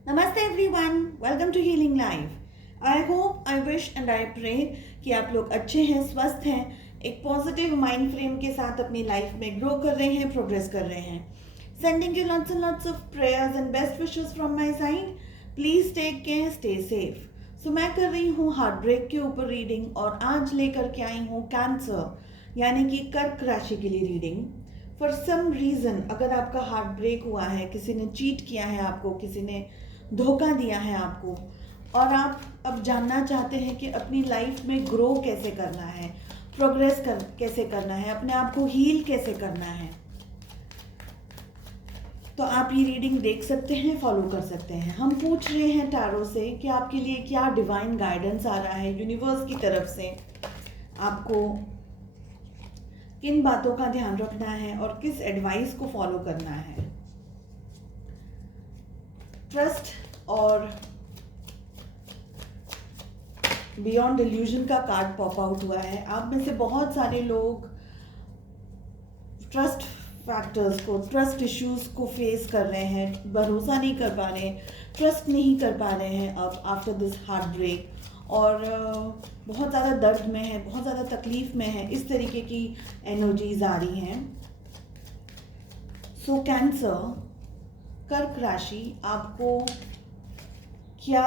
नमस्ते everyone, welcome to Healing Life. I hope, I wish and I pray कि आप लोग अच्छे हैं, स्वस्थ हैं, एक पॉजिटिव माइंड फ्रेम के साथ अपनी लाइफ में ग्रो कर रहे हैं, प्रोग्रेस कर रहे हैं। Sending you lots and lots of prayers and best wishes from my side. Please take care, stay safe. So मैं कर रही हूँ हार्ट ब्रेक के ऊपर रीडिंग और आज लेकर के आई हूँ कैंसर यानी कि कर्क राशि के लिए रीडिंग। फॉर सम रीज़न अगर आपका हार्ट ब्रेक हुआ है, किसी ने चीट किया है आपको, किसी ने धोखा दिया है आपको, और आप अब जानना चाहते हैं कि अपनी लाइफ में ग्रो कैसे करना है, प्रोग्रेस कैसे करना है, अपने आप को हील कैसे करना है, तो आप ये रीडिंग देख सकते हैं, फॉलो कर सकते हैं। हम पूछ रहे हैं टैरो से कि आपके लिए क्या डिवाइन गाइडेंस आ रहा है यूनिवर्स की तरफ से, आपको किन बातों का ध्यान रखना है और किस एडवाइस को फॉलो करना है। ट्रस्ट और बियॉन्ड इल्यूजन का कार्ड पॉप आउट हुआ है। आप में से बहुत सारे लोग ट्रस्ट फैक्टर्स को, ट्रस्ट इश्यूज को फेस कर रहे हैं, भरोसा नहीं कर पा रहे हैं, ट्रस्ट नहीं कर पा रहे हैं अब आफ्टर दिस हार्ट ब्रेक, और बहुत ज़्यादा दर्द में है, बहुत ज़्यादा तकलीफ में है। इस तरीके की एनर्जीज आ रही हैं। सो कैंसर, कर्क राशि, आपको क्या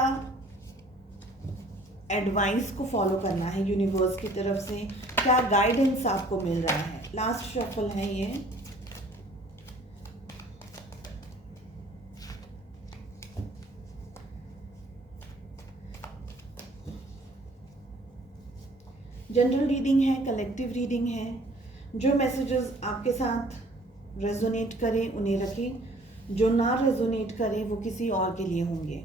एडवाइस को फॉलो करना है यूनिवर्स की तरफ से, क्या गाइडेंस आपको मिल रहा है। लास्ट शफल है ये। जनरल रीडिंग है, कलेक्टिव रीडिंग है। जो मैसेजेस आपके साथ रेजोनेट करें उन्हें रखें, जो ना रेजोनेट करें वो किसी और के लिए होंगे।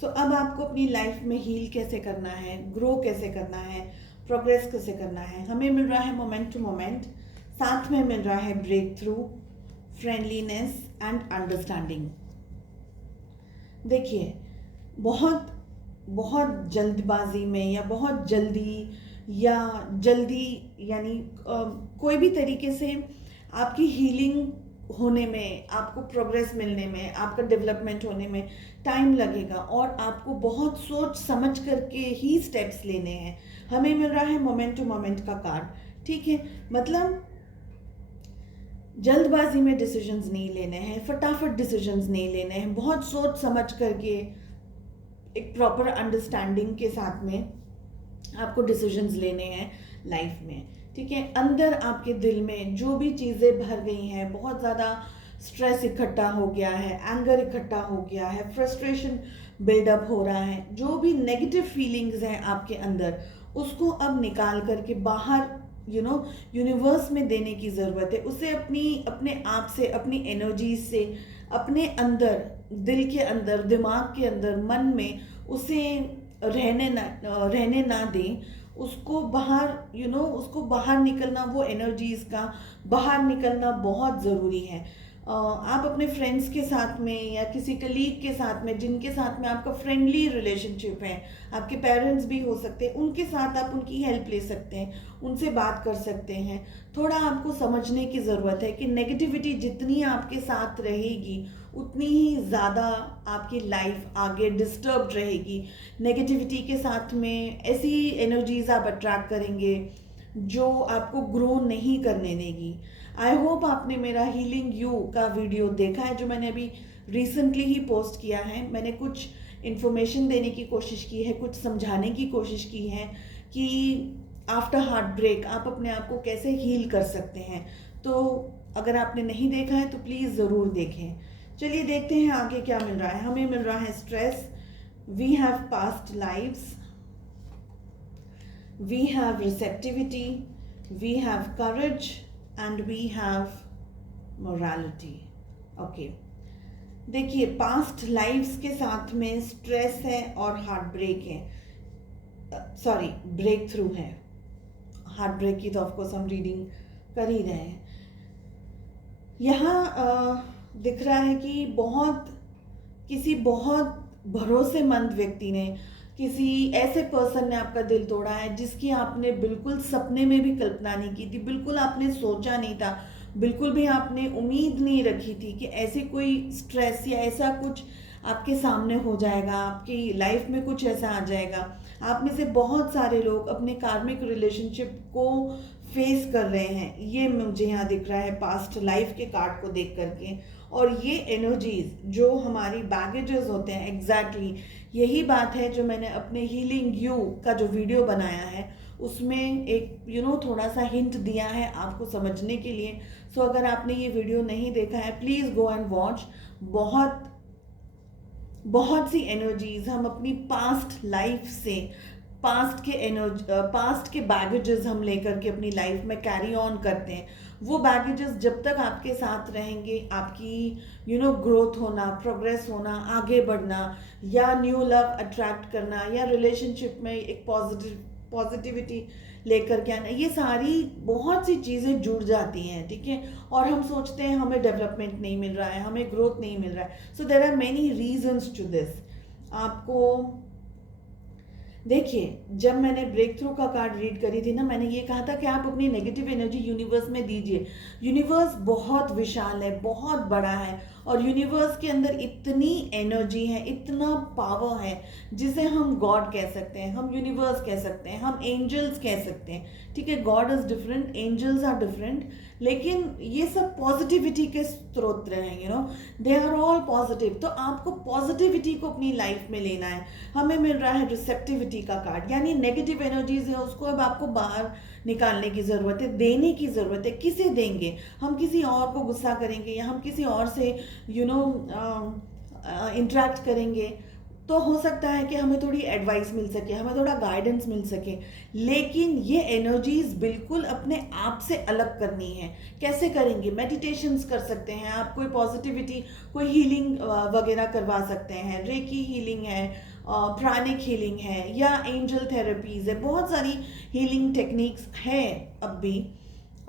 सो अब आपको अपनी लाइफ में हील कैसे करना है, ग्रो कैसे करना है, प्रोग्रेस कैसे करना है। हमें मिल रहा है मोमेंट टू मोमेंट, साथ में मिल रहा है breakthrough, friendliness and understanding. देखिए, बहुत बहुत जल्दबाजी में या बहुत जल्दी यानी कोई भी तरीके से आपकी हीलिंग होने में, आपको प्रोग्रेस मिलने में, आपका डेवलपमेंट होने में टाइम लगेगा और आपको बहुत सोच समझ करके ही स्टेप्स लेने हैं। हमें मिल रहा है मोमेंट टू मोमेंट का कार्ड, ठीक है। मतलब जल्दबाजी में डिसीजंस नहीं लेने हैं, फटाफट डिसीजंस नहीं लेने हैं, बहुत सोच समझ करके एक प्रॉपर अंडरस्टैंडिंग के साथ में आपको डिसीजंस लेने हैं लाइफ में, ठीक है। अंदर आपके दिल में जो भी चीज़ें भर गई हैं, बहुत ज़्यादा स्ट्रेस इकट्ठा हो गया है, एंगर इकट्ठा हो गया है, फ्रस्ट्रेशन बिल्डअप हो रहा है, जो भी नेगेटिव फीलिंग्स हैं आपके अंदर, उसको अब निकाल करके बाहर यूनिवर्स में देने की ज़रूरत है। उसे अपने आप से, अपनी एनर्जीज से, अपने अंदर, दिल के अंदर, दिमाग के अंदर, मन में उसे रहने ना दें। उसको बाहर उसको बाहर निकलना, वो एनर्जीज का बाहर निकलना बहुत ज़रूरी है। आप अपने फ्रेंड्स के साथ में या किसी कलीग के साथ में, जिनके साथ में आपका फ्रेंडली रिलेशनशिप है, आपके पेरेंट्स भी हो सकते हैं, उनके साथ आप उनकी हेल्प ले सकते हैं, उनसे बात कर सकते हैं। थोड़ा आपको समझने की ज़रूरत है कि नेगेटिविटी जितनी आपके साथ रहेगी उतनी ही ज़्यादा आपकी लाइफ आगे डिस्टर्ब्ड रहेगी। नेगेटिविटी के साथ में ऐसी एनर्जीज आप अट्रैक्ट करेंगे जो आपको ग्रो नहीं करने देगी। आई होप आपने मेरा हीलिंग यू का वीडियो देखा है, जो मैंने अभी रिसेंटली ही पोस्ट किया है। मैंने कुछ इन्फॉर्मेशन देने की कोशिश की है, कुछ समझाने की कोशिश की है कि आफ्टर हार्ट ब्रेक आप अपने आप को कैसे हील कर सकते हैं। तो अगर आपने नहीं देखा है तो प्लीज़ ज़रूर देखें। चलिए देखते हैं आगे क्या मिल रहा है। हमें मिल रहा है stress, we have past lives, we have receptivity, we have courage and we have morality. Okay, देखिए, पास्ट लाइफ्स के साथ में स्ट्रेस है और हार्ट ब्रेक है, सॉरी ब्रेक थ्रू है। हार्ट ब्रेक की तो ऑफकोर्स हम रीडिंग कर ही रहे हैं। यहाँ दिख रहा है कि किसी बहुत भरोसेमंद व्यक्ति ने, किसी ऐसे पर्सन ने आपका दिल तोड़ा है जिसकी आपने बिल्कुल सपने में भी कल्पना नहीं की थी, बिल्कुल आपने सोचा नहीं था, बिल्कुल भी आपने उम्मीद नहीं रखी थी कि ऐसी कोई स्ट्रेस या ऐसा कुछ आपके सामने हो जाएगा, आपकी लाइफ में कुछ ऐसा आ जाएगा। आप में से बहुत सारे लोग अपने कार्मिक रिलेशनशिप को फेस कर रहे हैं, ये मुझे यहाँ दिख रहा है पास्ट लाइफ के कार्ड को देख करके। और ये एनर्जीज जो हमारी बैगेजेस होते हैं, एग्जैक्टली यही बात है जो मैंने अपने हीलिंग यू का जो वीडियो बनाया है उसमें एक थोड़ा सा हिंट दिया है आपको समझने के लिए। सो अगर आपने ये वीडियो नहीं देखा है, प्लीज़ गो एंड वॉच। बहुत बहुत सी एनर्जीज हम अपनी पास्ट लाइफ से, पास्ट के बैगेजेस हम लेकर के अपनी लाइफ में कैरी ऑन करते हैं। वो बैगेजेस जब तक आपके साथ रहेंगे, आपकी ग्रोथ होना, प्रोग्रेस होना, आगे बढ़ना, या न्यू लव अट्रैक्ट करना, या रिलेशनशिप में एक पॉजिटिविटी लेकर के आना, ये सारी बहुत सी चीज़ें जुड़ जाती हैं, ठीक है। और हम सोचते हैं हमें डेवलपमेंट नहीं मिल रहा है, हमें ग्रोथ नहीं मिल रहा है। So there are many reasons to this. आपको देखिए, जब मैंने ब्रेक थ्रू का कार्ड रीड करी थी ना, मैंने ये कहा था कि आप अपनी नेगेटिव एनर्जी यूनिवर्स में दीजिए। यूनिवर्स बहुत विशाल है, बहुत बड़ा है, और यूनिवर्स के अंदर इतनी एनर्जी है, इतना पावर है, जिसे हम गॉड कह सकते हैं, हम यूनिवर्स कह सकते हैं, हम एंजल्स कह सकते हैं, ठीक है। God is different, angels are different, लेकिन ये सब पॉजिटिविटी के स्रोत हैं, दे आर ऑल पॉजिटिव। तो आपको पॉजिटिविटी को अपनी लाइफ में लेना है। हमें मिल रहा है रिसेप्टिविटी का कार्ड, यानी नेगेटिव एनर्जीज है उसको अब आपको बाहर निकालने की ज़रूरत है, देने की ज़रूरत है। किसे देंगे? हम किसी और को गुस्सा करेंगे, या हम किसी और से इंटरेक्ट करेंगे, तो हो सकता है कि हमें थोड़ी एडवाइस मिल सके, हमें थोड़ा गाइडेंस मिल सके, लेकिन ये एनर्जीज बिल्कुल अपने आप से अलग करनी है। कैसे करेंगे? मेडिटेशंस कर सकते हैं आप, कोई पॉजिटिविटी, कोई हीलिंग वगैरह करवा सकते हैं। रेकी हीलिंग है, प्राणिक हीलिंग है, या एंजल थेरेपीज है, बहुत सारी हीलिंग टेक्निक्स हैं अब भी।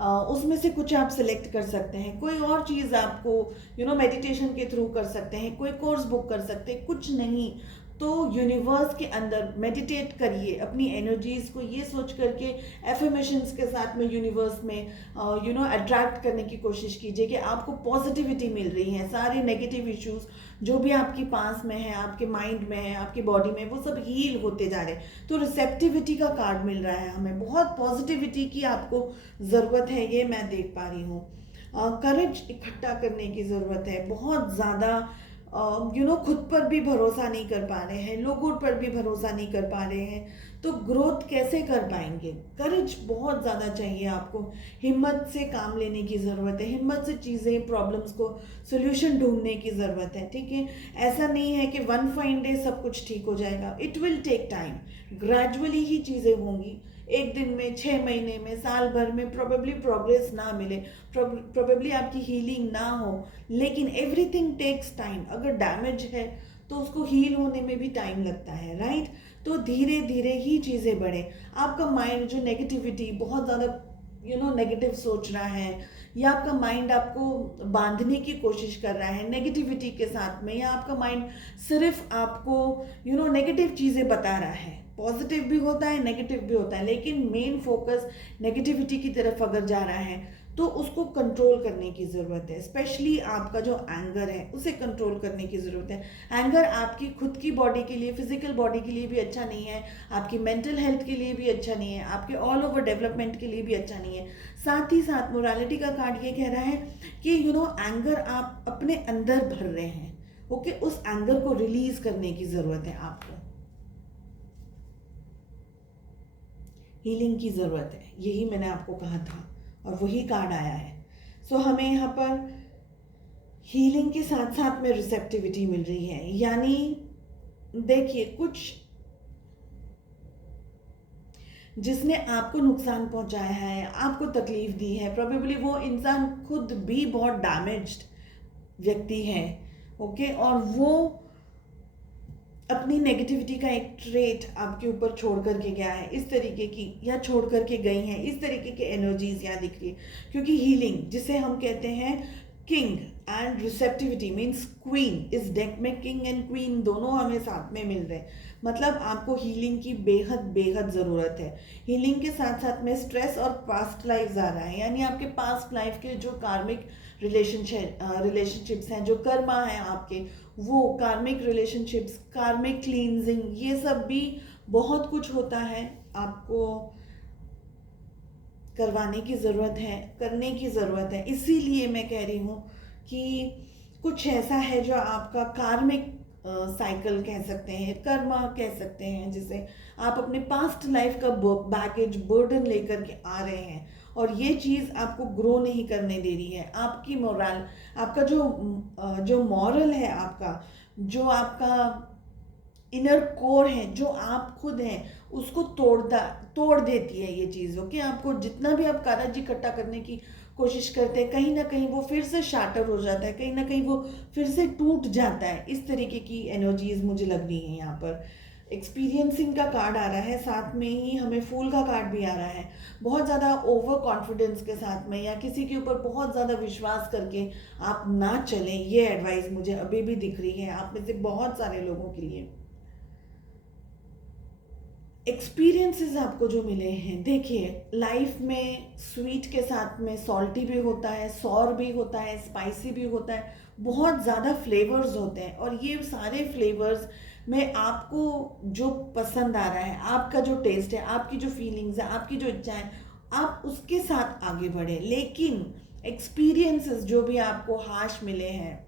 उसमें से कुछ आप सिलेक्ट कर सकते हैं। कोई और चीज़ आपको मेडिटेशन के थ्रू कर सकते हैं, कोई कोर्स बुक कर सकते हैं। कुछ नहीं तो यूनिवर्स के अंदर मेडिटेट करिए, अपनी एनर्जीज को ये सोच करके एफर्मेशंस के साथ में यूनिवर्स में अट्रैक्ट करने की कोशिश कीजिए कि आपको पॉजिटिविटी मिल रही है। सारे नेगेटिव इश्यूज जो भी आपके पास में है, आपके माइंड में है, आपकी बॉडी में, वो सब हील होते जा रहे हैं। तो रिसेप्टिविटी का कार्ड मिल रहा है हमें, बहुत पॉजिटिविटी की आपको ज़रूरत है, ये मैं देख पा रही हूँ। करेज इकट्ठा करने की ज़रूरत है, बहुत ज़्यादा खुद पर भी भरोसा नहीं कर पा रहे हैं, लोगों पर भी भरोसा नहीं कर पा रहे हैं, तो ग्रोथ कैसे कर पाएंगे? करेज बहुत ज़्यादा चाहिए आपको, हिम्मत से काम लेने की ज़रूरत है, हिम्मत से चीज़ें, प्रॉब्लम्स को सोल्यूशन ढूंढने की ज़रूरत है, ठीक है। ऐसा नहीं है कि वन फाइन डे सब कुछ ठीक हो जाएगा, it will take time, gradually ही चीज़ें होंगी। एक दिन में, 6 महीने में, साल भर में प्रोबेबली प्रोग्रेस ना मिले, प्रोबेबली आपकी हीलिंग ना हो, लेकिन एवरीथिंग टेक्स टाइम। अगर डैमेज है तो उसको हील होने में भी टाइम लगता है, राइट। तो धीरे धीरे ही चीज़ें बढ़े। आपका माइंड जो नेगेटिविटी, बहुत ज़्यादा नेगेटिव सोच रहा है, या आपका माइंड आपको बांधने की कोशिश कर रहा है नेगेटिविटी के साथ में, या आपका माइंड सिर्फ आपको नेगेटिव चीज़ें बता रहा है। पॉजिटिव भी होता है, नेगेटिव भी होता है, लेकिन मेन फोकस नेगेटिविटी की तरफ अगर जा रहा है तो उसको कंट्रोल करने की ज़रूरत है। स्पेशली आपका जो एंगर है उसे कंट्रोल करने की ज़रूरत है। एंगर आपकी खुद की बॉडी के लिए, फिजिकल बॉडी के लिए भी अच्छा नहीं है, आपकी मेंटल हेल्थ के लिए भी अच्छा नहीं है, आपके ऑल ओवर डेवलपमेंट के लिए भी अच्छा नहीं है। साथ ही साथ मोरालिटी का कार्ड ये कह रहा है कि एंगर आप अपने अंदर भर रहे हैं, ओके। उस एंगर को रिलीज करने की ज़रूरत है, आपको हीलिंग की ज़रूरत है, यही मैंने आपको कहा था, और वही कार्ड आया है। सो हमें यहाँ पर हीलिंग के साथ साथ में रिसेप्टिविटी मिल रही है। यानी देखिए, कुछ जिसने आपको नुकसान पहुंचाया है, आपको तकलीफ दी है, प्रोबेबली वो इंसान खुद भी बहुत डैमेज्ड व्यक्ति है, ओके। और वो अपनी नेगेटिविटी का एक ट्रेट आपके ऊपर छोड़ करके गया है, इस तरीके की, या छोड़ करके गई हैं, इस तरीके की एनर्जीज यहाँ दिख रही है। क्योंकि हीलिंग जिसे हम कहते हैं king and receptivity means queen, इस डेक में किंग एंड क्वीन दोनों हमें साथ में मिल रहे हैं। मतलब आपको हीलिंग की बेहद बेहद ज़रूरत है। हीलिंग के साथ साथ में स्ट्रेस और पास्ट लाइफ आ रहा है, यानी आपके पास्ट लाइफ के जो कार्मिक रिलेशनशिप्स हैं, जो कर्मा है आपके, वो कार्मिक रिलेशनशिप्स, कार्मिक क्लींजिंग, ये सब भी बहुत कुछ होता है, आपको करवाने की ज़रूरत है, करने की ज़रूरत है। इसीलिए मैं कह रही हूँ कि कुछ ऐसा है जो आपका कार्मिक साइकिल कह सकते हैं, कर्मा कह सकते हैं, जिसे आप अपने पास्ट लाइफ का बैगेज बर्डन लेकर के आ रहे हैं, और ये चीज़ आपको ग्रो नहीं करने दे रही है। आपकी मोरल, आपका जो मॉरल है, आपका जो आपका इनर कोर है, जो आप खुद हैं, उसको तोड़ देती है ये चीज़। ओके, आपको जितना भी आप कागज इकट्ठा करने की कोशिश करते हैं, कहीं ना कहीं वो फिर से शाटर हो जाता है, कहीं ना कहीं वो फिर से टूट जाता है। इस तरीके की एनर्जीज मुझे लग रही हैं यहाँ पर। एक्सपीरियंसिंग का कार्ड आ रहा है, साथ में ही हमें फूल का कार्ड भी आ रहा है। बहुत ज़्यादा ओवर कॉन्फिडेंस के साथ में या किसी के ऊपर बहुत ज़्यादा विश्वास करके आप ना चलें, ये एडवाइस मुझे अभी भी दिख रही है आप में से बहुत सारे लोगों के लिए। एक्सपीरियंसेस आपको जो मिले हैं, देखिए लाइफ में स्वीट के साथ में सॉल्टी भी होता है, सॉर भी होता है, स्पाइसी भी होता है, बहुत ज़्यादा फ्लेवर्स होते हैं, और ये सारे फ्लेवर्स में आपको जो पसंद आ रहा है, आपका जो टेस्ट है, आपकी जो फीलिंग्स है, आपकी जो इच्छाएं, आप उसके साथ आगे बढ़े। लेकिन एक्सपीरियंसेस जो भी आपको हार्श मिले हैं,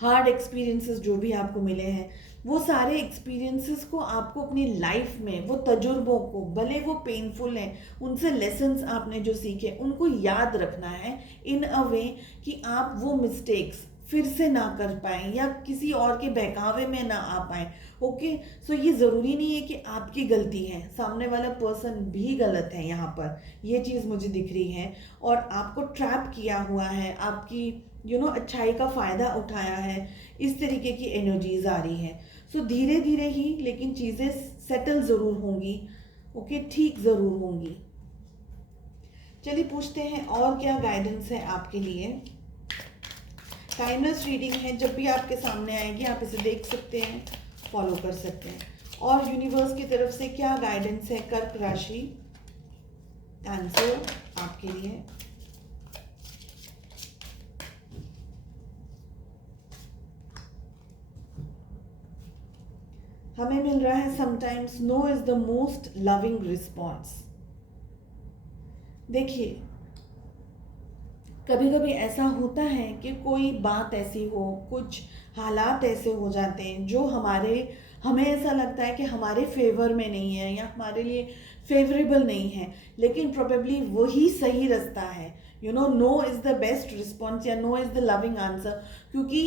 हार्ड एक्सपीरियंसेस जो भी आपको मिले हैं, वो सारे एक्सपीरियंसेस को आपको अपनी लाइफ में, वो तजुर्बों को, भले वो पेनफुल हैं, उनसे लेसन्स आपने जो सीखे उनको याद रखना है इन अ वे कि आप वो मिस्टेक्स फिर से ना कर पाएँ या किसी और के बहकावे में ना आ पाएँ। ओके, सो ये ज़रूरी नहीं है कि आपकी गलती है, सामने वाला पर्सन भी गलत है यहाँ पर, ये चीज़ मुझे दिख रही है। और आपको ट्रैप किया हुआ है, आपकी अच्छाई का फ़ायदा उठाया है, इस तरीके की एनर्जीज आ रही हैं। सो धीरे धीरे ही लेकिन चीज़ें सेटल ज़रूर होंगी। ओके, ठीक ज़रूर होंगी। चलिए पूछते हैं और क्या गाइडेंस है आपके लिए। टाइमलेस रीडिंग है, जब भी आपके सामने आएगी आप इसे देख सकते हैं, फॉलो कर सकते हैं। और यूनिवर्स की तरफ से क्या गाइडेंस है कर्क राशि, आंसर आपके लिए। हमें मिल रहा है sometimes no is the most loving response. देखिए, कभी कभी ऐसा होता है कि कोई बात ऐसी हो, कुछ हालात ऐसे हो जाते हैं जो हमें ऐसा लगता है कि हमारे फेवर में नहीं है या हमारे लिए फेवरेबल नहीं है, लेकिन प्रोबेबली वही सही रास्ता है। No is the best response या no is the loving answer, क्योंकि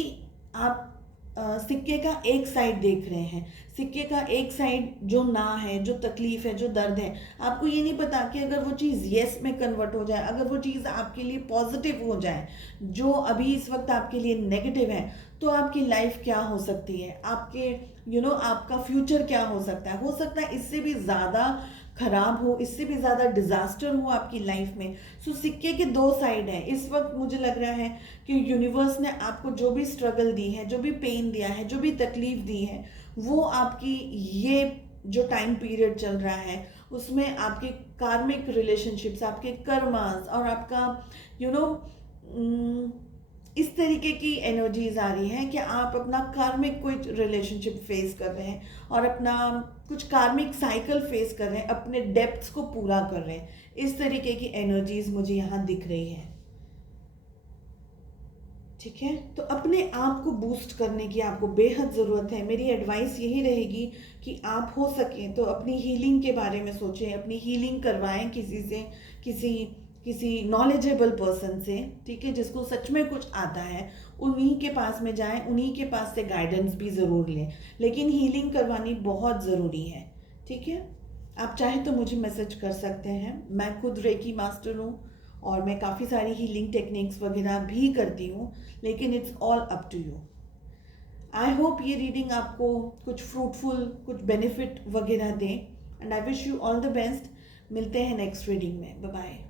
आप सिक्के का एक साइड देख रहे हैं। सिक्के का एक साइड जो ना है, जो तकलीफ है, जो दर्द है, आपको ये नहीं पता कि अगर वो चीज़ येस में कन्वर्ट हो जाए, अगर वो चीज़ आपके लिए पॉजिटिव हो जाए, जो अभी इस वक्त आपके लिए नेगेटिव है, तो आपकी लाइफ क्या हो सकती है, आपके आपका फ्यूचर क्या हो सकता है। हो सकता है इससे भी ज़्यादा खराब हो, इससे भी ज़्यादा डिज़ास्टर हो आपकी लाइफ में। सो सिक्के के दो साइड हैं। इस वक्त मुझे लग रहा है कि यूनिवर्स ने आपको जो भी स्ट्रगल दी है, जो भी पेन दिया है, जो भी तकलीफ दी है, वो आपकी ये जो टाइम पीरियड चल रहा है उसमें आपके कार्मिक रिलेशनशिप्स, आपके कर्मास और आपका यू नो इस तरीके की एनर्जीज आ रही हैं कि आप अपना कार्मिक कोई रिलेशनशिप फेस कर रहे हैं और अपना कुछ कार्मिक साइकिल फेस कर रहे हैं, अपने डेप्थ्स को पूरा कर रहे हैं। इस तरीके की एनर्जीज मुझे यहाँ दिख रही है। ठीक है, तो अपने आप को बूस्ट करने की आपको बेहद ज़रूरत है। मेरी एडवाइस यही रहेगी कि आप हो सकें तो अपनी हीलिंग के बारे में सोचें, अपनी हीलिंग करवाएं किसी से, किसी नॉलेजेबल पर्सन से, ठीक है, जिसको सच में कुछ आता है, उन्हीं के पास में जाएं, उन्हीं के पास से गाइडेंस भी ज़रूर लें, लेकिन हीलिंग करवानी बहुत ज़रूरी है। ठीक है, आप चाहें तो मुझे मैसेज कर सकते हैं। मैं खुद रेकी मास्टर हूँ और मैं काफ़ी सारी हीलिंग टेक्निक्स वगैरह भी करती हूँ, लेकिन it's all up to you. I hope ये रीडिंग आपको कुछ फ्रूटफुल, कुछ बेनिफिट वगैरह दें, and I wish you all the best. मिलते हैं नेक्स्ट रीडिंग में। Bye bye.